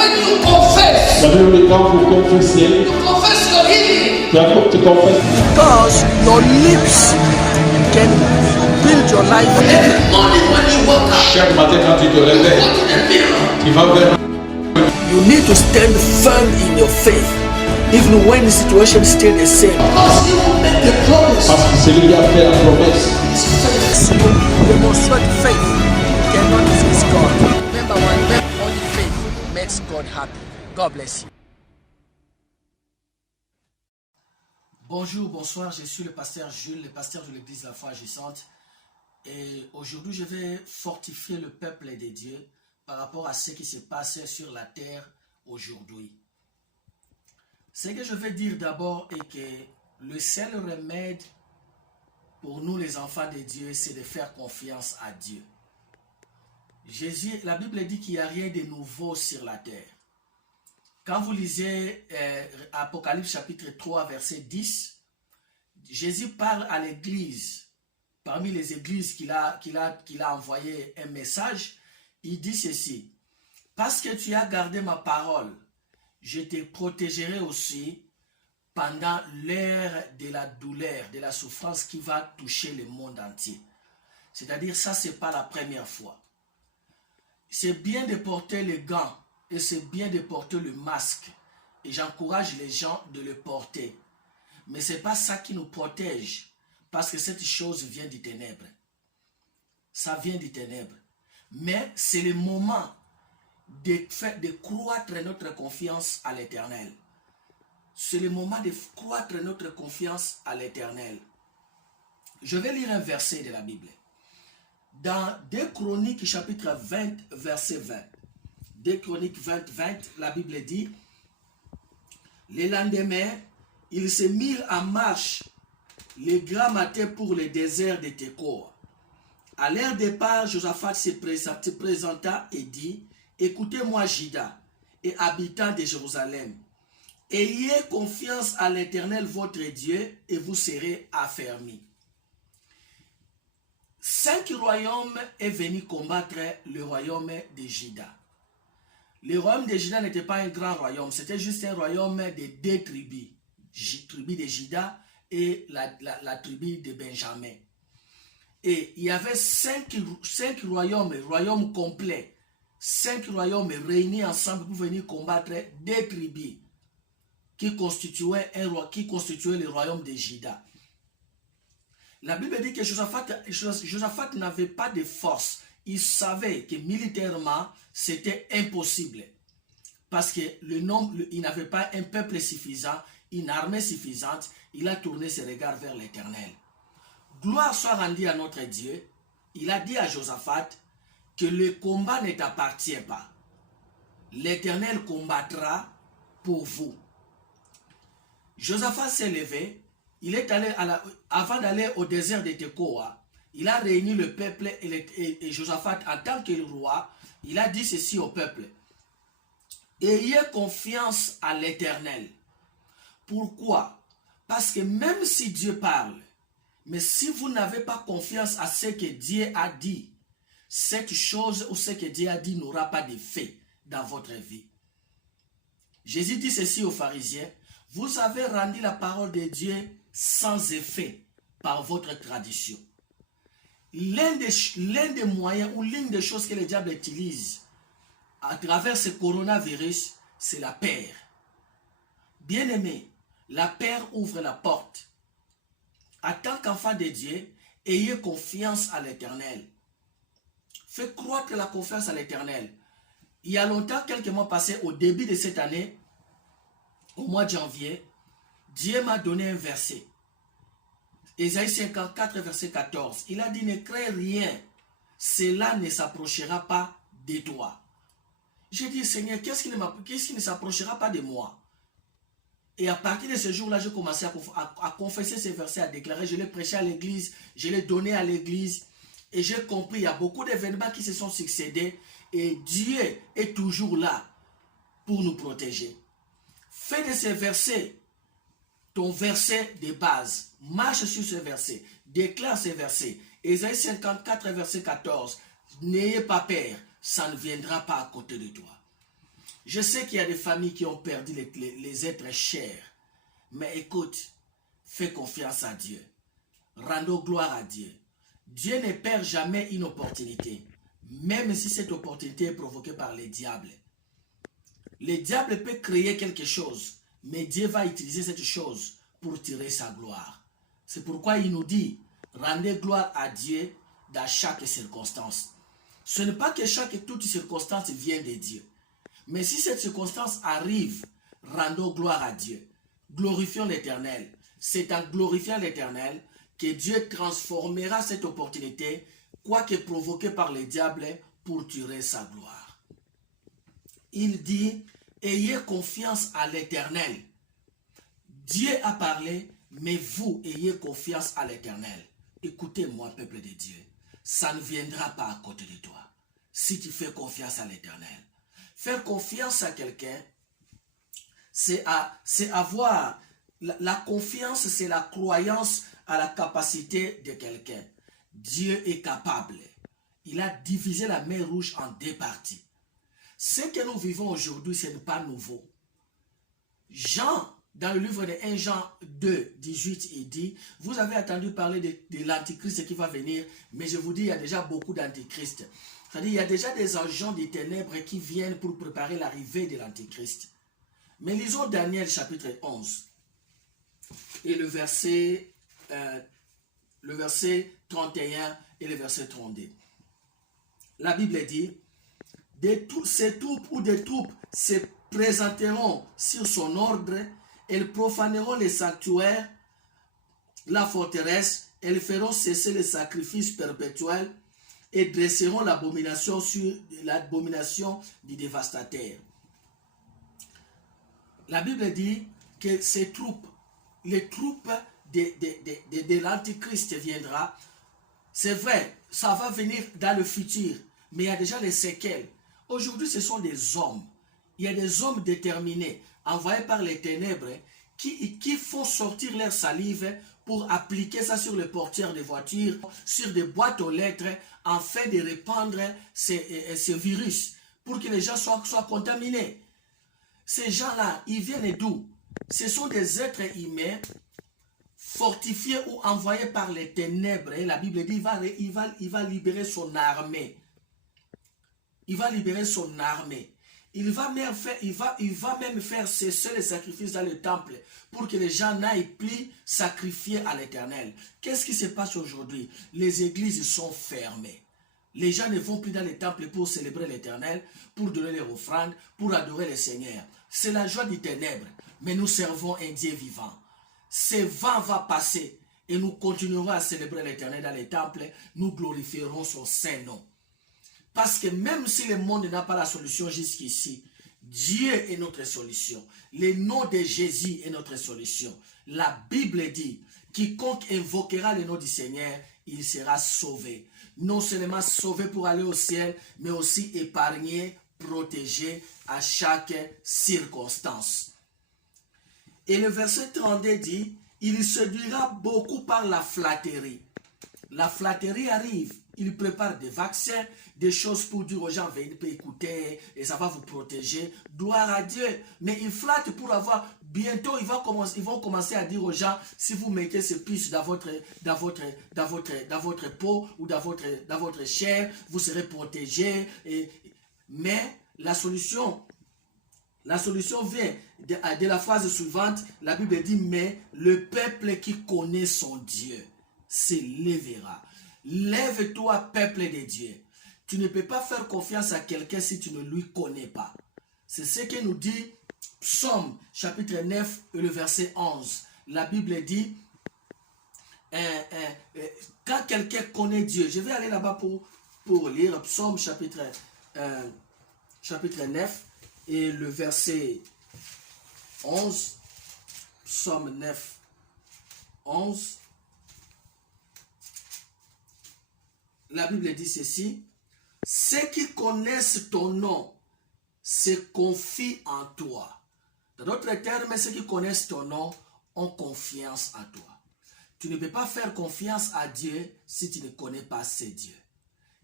when you confess, La Bible dit quand vous confessez, you confess your healing. tu confesses. Because your lips can build your life. Every morning when you wake up, Chaque matin quand tu te you réveilles, go to the mirror. tu vas vers You need to stand firm in your faith, even when the situation is still the same. Because he will make the promise. parce que celui qui a fait la promesse. It's faith. So you demonstrate faith, you cannot resist God. Remember one, only faith makes God happy. God bless you. Bonjour, bonsoir, je suis le pasteur Jules, le pasteur de l'église La Foi Agissante. Et aujourd'hui, je vais fortifier le peuple de Dieu par rapport à ce qui se passe sur la terre aujourd'hui. Ce que je vais dire d'abord est que le seul remède pour nous les enfants de Dieu, c'est de faire confiance à Dieu. Jésus, la Bible dit qu'il n'y a rien de nouveau sur la terre. Quand vous lisez Apocalypse chapitre 3 verset 10, Jésus parle à l'église. Parmi les églises qu'il a envoyé un message, il dit ceci: parce que tu as gardé ma parole, je te protégerai aussi pendant l'heure de la douleur, de la souffrance qui va toucher le monde entier. C'est-à-dire, ça, ce n'est pas la première fois. C'est bien de porter les gants et c'est bien de porter le masque. Et j'encourage les gens de le porter. Mais ce n'est pas ça qui nous protège, parce que cette chose vient des ténèbres. Ça vient des ténèbres. Mais c'est le moment de croître notre confiance à l'Éternel. C'est le moment de croître notre confiance à l'Éternel. Je vais lire un verset de la Bible. Dans 2 Chroniques chapitre 20, verset 20. 2 Chroniques 20, 20, la Bible dit: le lendemain, ils se mirent en marche le grand matin pour le désert de Tekoa. À leur départ, Josaphat se présenta et dit: écoutez-moi, Juda et habitants de Jérusalem. Ayez confiance à l'Éternel votre Dieu et vous serez affermis. 5 royaumes est venu combattre le royaume de Juda. Le royaume de Juda n'était pas un grand royaume, c'était juste un royaume de 2 tribus. Tribu de Juda et la tribu de Benjamin. Et il y avait 5 royaumes complets. 5 royaumes réunis ensemble pour venir combattre 2 tribus qui constituaient le royaume de Juda. La Bible dit que Josaphat n'avait pas de force. Il savait que militairement, c'était impossible. Parce que il n'avait pas un peuple suffisant, une armée suffisante. Il a tourné ses regards vers l'Éternel. Gloire soit rendue à notre Dieu. Il a dit à Josaphat que le combat ne t'appartient pas. L'Éternel combattra pour vous. Josaphat s'est levé. Il est allé avant d'aller au désert de Tekoa. Il a réuni le peuple et Josaphat, en tant que roi, il a dit ceci au peuple: ayez confiance à l'Éternel. Pourquoi? Parce que même si Dieu parle, mais si vous n'avez pas confiance à ce que Dieu a dit, cette chose ou ce que Dieu a dit n'aura pas d'effet dans votre vie. Jésus dit ceci aux pharisiens: vous avez rendu la parole de Dieu sans effet par votre tradition. L'un des moyens ou l'une des choses que le diable utilise à travers ce coronavirus, c'est la peur. Bien-aimé, la peur ouvre la porte. En tant qu'enfant de Dieu, ayez confiance à l'Éternel. Faites croître la confiance à l'Éternel. Il y a longtemps, quelques mois passés, au début de cette année, au mois de janvier, Dieu m'a donné un verset. Ésaïe 54, verset 14. Il a dit: ne crains rien, cela ne s'approchera pas de toi. J'ai dit: Seigneur, qu'est-ce qui ne s'approchera pas de moi? Et à partir de ce jour-là, j'ai commencé à confesser ces versets, à déclarer. Je l'ai prêché à l'église, je l'ai donné à l'église. Et j'ai compris, il y a beaucoup d'événements qui se sont succédés. Et Dieu est toujours là pour nous protéger. Fais de ces versets ton verset de base. Marche sur ce verset. Déclare ces versets. Ésaïe 54, verset 14. N'ayez pas peur, ça ne viendra pas à côté de toi. Je sais qu'il y a des familles qui ont perdu les êtres chers. Mais écoute, fais confiance à Dieu. Rendons gloire à Dieu. Dieu ne perd jamais une opportunité, même si cette opportunité est provoquée par les diables. Le diable peut créer quelque chose, mais Dieu va utiliser cette chose pour tirer sa gloire. C'est pourquoi il nous dit, rendez gloire à Dieu dans chaque circonstance. Ce n'est pas que toute circonstance vient de Dieu. Mais si cette circonstance arrive, rendons gloire à Dieu. Glorifions l'Éternel. C'est en glorifiant l'Éternel que Dieu transformera cette opportunité, quoique provoquée par les diables, pour tirer sa gloire. Il dit, ayez confiance à l'Éternel. Dieu a parlé, mais vous ayez confiance à l'Éternel. Écoutez-moi, peuple de Dieu. Ça ne viendra pas à côté de toi si tu fais confiance à l'Éternel. Faire confiance à quelqu'un, c'est avoir la confiance, c'est la croyance à la capacité de quelqu'un. Dieu est capable. Il a divisé la mer Rouge en deux parties. Ce que nous vivons aujourd'hui, ce n'est pas nouveau. Jean, dans le livre de 1 Jean 2, 18, il dit, vous avez entendu parler de l'antichrist qui va venir, mais je vous dis, il y a déjà beaucoup d'antichrists. C'est-à-dire, il y a déjà des agents des ténèbres qui viennent pour préparer l'arrivée de l'antichrist. Mais lisons Daniel chapitre 11 et le verset 31 et le verset 32. La Bible dit, ces troupes ou des troupes se présenteront sur son ordre, elles profaneront les sanctuaires, la forteresse, elles feront cesser les sacrifices perpétuels et dresseront l'abomination sur l'abomination du dévastateur. La Bible dit que ces troupes, les troupes de l'Antichrist viendra. C'est vrai, ça va venir dans le futur, mais il y a déjà les séquelles. Aujourd'hui, ce sont des hommes. Il y a des hommes déterminés, envoyés par les ténèbres, qui font sortir leur salive pour appliquer ça sur les portières de voitures, sur des boîtes aux lettres, afin de répandre ce virus, pour que les gens soient contaminés. Ces gens-là, ils viennent d'où? Ce sont des êtres humains fortifiés ou envoyés par les ténèbres. Et la Bible dit il va libérer son armée. Il va libérer son armée. Il va même faire cesser les sacrifices dans le temple pour que les gens n'aillent plus sacrifier à l'Éternel. Qu'est-ce qui se passe aujourd'hui? Les églises sont fermées. Les gens ne vont plus dans les temples pour célébrer l'Éternel, pour donner les offrandes, pour adorer le Seigneur. C'est la joie du ténèbre, mais nous servons un Dieu vivant. Ce vent va passer et nous continuerons à célébrer l'Éternel dans les temples. Nous glorifierons son saint nom. Parce que même si le monde n'a pas la solution jusqu'ici, Dieu est notre solution. Le nom de Jésus est notre solution. La Bible dit, quiconque invoquera le nom du Seigneur, il sera sauvé. Non seulement sauvé pour aller au ciel, mais aussi épargné, protégé à chaque circonstance. Et le verset 32 dit, il séduira beaucoup par la flatterie. La flatterie arrive. Il prépare des vaccins, des choses pour dire aux gens, venez écouter et ça va vous protéger. Gloire à Dieu. Mais il flatte pour avoir, bientôt ils vont commencer à dire aux gens, si vous mettez ces puces dans votre peau ou dans votre chair, vous serez protégé. Mais la solution vient de la phrase suivante. La Bible dit, mais le peuple qui connaît son Dieu s'élèvera. Lève-toi, peuple de Dieu. Tu ne peux pas faire confiance à quelqu'un si tu ne lui connais pas. C'est ce que nous dit Psaume chapitre 9 et le verset 11. La Bible dit, quand quelqu'un connaît Dieu, je vais aller là-bas pour lire Psaume chapitre 9 et le verset 11. Psaume 9, 11. La Bible dit ceci, ceux qui connaissent ton nom se confient en toi. Dans d'autres termes, ceux qui connaissent ton nom ont confiance en toi. Tu ne peux pas faire confiance à Dieu si tu ne connais pas ce Dieu.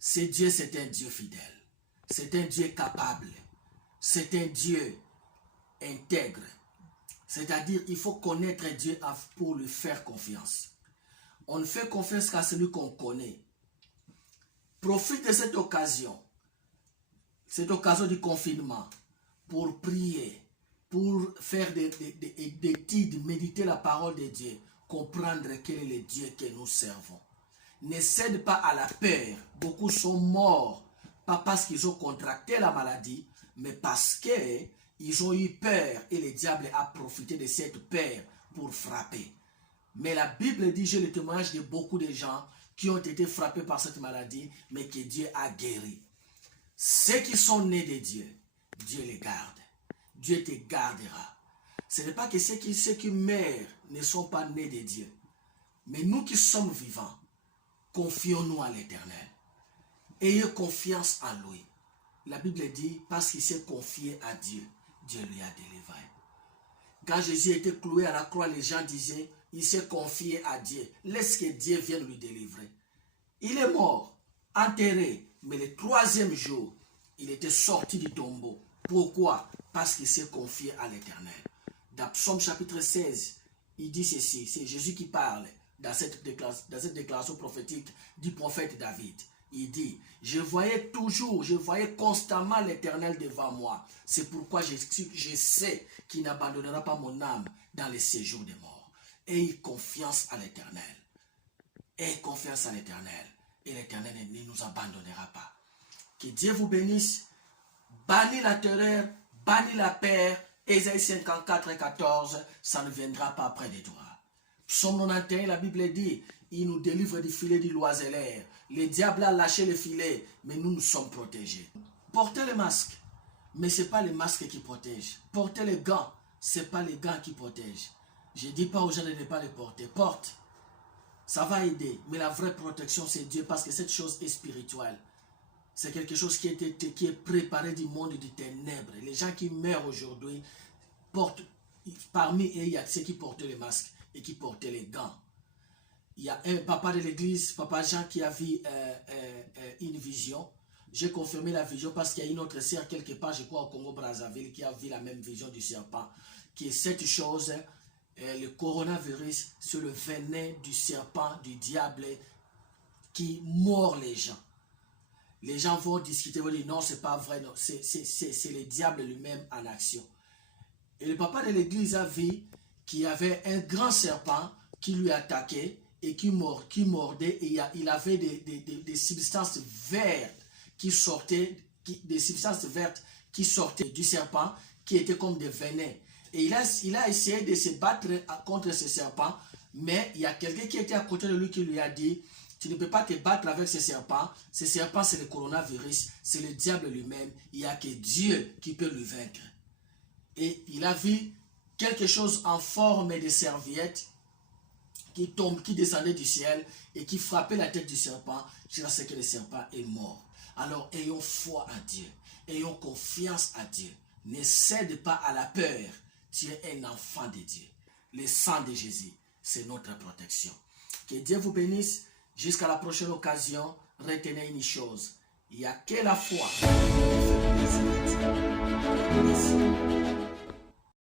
Ce Dieu, c'est un Dieu fidèle. C'est un Dieu capable. c'est un Dieu intègre. C'est-à-dire, il faut connaître Dieu pour lui faire confiance. On ne fait confiance qu'à celui qu'on connaît. Profite de cette occasion du confinement, pour prier, pour faire des études, méditer la parole de Dieu, comprendre quel est le Dieu que nous servons. Ne cède pas à la peur. Beaucoup sont morts, pas parce qu'ils ont contracté la maladie, mais parce qu'ils ont eu peur et le diable a profité de cette peur pour frapper. Mais la Bible dit, j'ai le témoignage de beaucoup de gens qui ont été frappés par cette maladie, mais que Dieu a guéri. Ceux qui sont nés de Dieu, Dieu les garde. Dieu te gardera. Ce n'est pas que ceux qui meurent ne sont pas nés de Dieu. Mais nous qui sommes vivants, confions-nous à l'Éternel. Ayez confiance en lui. La Bible dit, parce qu'il s'est confié à Dieu, Dieu lui a délivré. Quand Jésus était cloué à la croix, les gens disaient, il s'est confié à Dieu. Laisse que Dieu vienne lui délivrer. Il est mort, enterré, mais le 3e jour, il était sorti du tombeau. Pourquoi? Parce qu'il s'est confié à l'Éternel. Dans Psaume chapitre 16, il dit ceci, c'est Jésus qui parle dans cette déclaration prophétique du prophète David. Il dit, je voyais constamment l'Éternel devant moi. C'est pourquoi je sais qu'il n'abandonnera pas mon âme dans les séjours des morts. Ayez confiance à l'Éternel. Ayez confiance à l'Éternel. Et l'Éternel ne nous abandonnera pas. Que Dieu vous bénisse. Bannis la terreur, bannis la peur. Ésaïe 54 et 14, ça ne viendra pas près de toi. Psaume 91, la Bible dit, il nous délivre du filet du l'oiseleur. Le diable a lâché le filet, mais nous sommes protégés. Portez le masque, mais ce n'est pas le masque qui protège. Portez les gants, ce n'est pas les gants qui protègent. Je ne dis pas aux gens de ne pas les porter. Porte, ça va aider, mais la vraie protection c'est Dieu, parce que cette chose est spirituelle. C'est quelque chose qui est préparé du monde des ténèbres. Les gens qui meurent aujourd'hui, parmi eux, il y a ceux qui portent les masques et qui portent les gants. Il y a un papa de l'église, papa Jean, qui a vu une vision. J'ai confirmé la vision parce qu'il y a une autre sœur quelque part, je crois au Congo-Brazzaville, qui a vu la même vision du serpent. Qui est cette chose, le coronavirus, c'est le venin du serpent, du diable, qui mord les gens. Les gens vont discuter, vont dire non, c'est pas vrai, c'est le diable lui-même en action. Et le papa de l'église a vu qu'il y avait un grand serpent qui lui attaquait et qui mordait, et il avait des substances vertes qui sortaient, des substances vertes qui sortaient du serpent, qui étaient comme des venins. Et il a essayé de se battre contre ce serpent, mais il y a quelqu'un qui était à côté de lui qui lui a dit, tu ne peux pas te battre avec ce serpent. Ce serpent, c'est le coronavirus, c'est le diable lui-même. Il n'y a que Dieu qui peut le vaincre. Et il a vu quelque chose en forme de serviette qui descendait du ciel et qui frappait la tête du serpent jusqu'à ce que le serpent est mort. Alors, ayons foi en Dieu. Ayons confiance en Dieu. Ne cède pas à la peur. Tu es un enfant de Dieu. Le sang de Jésus, c'est notre protection. Que Dieu vous bénisse. Jusqu'à la prochaine occasion, retenez une chose. Il n'y a que la foi. Merci.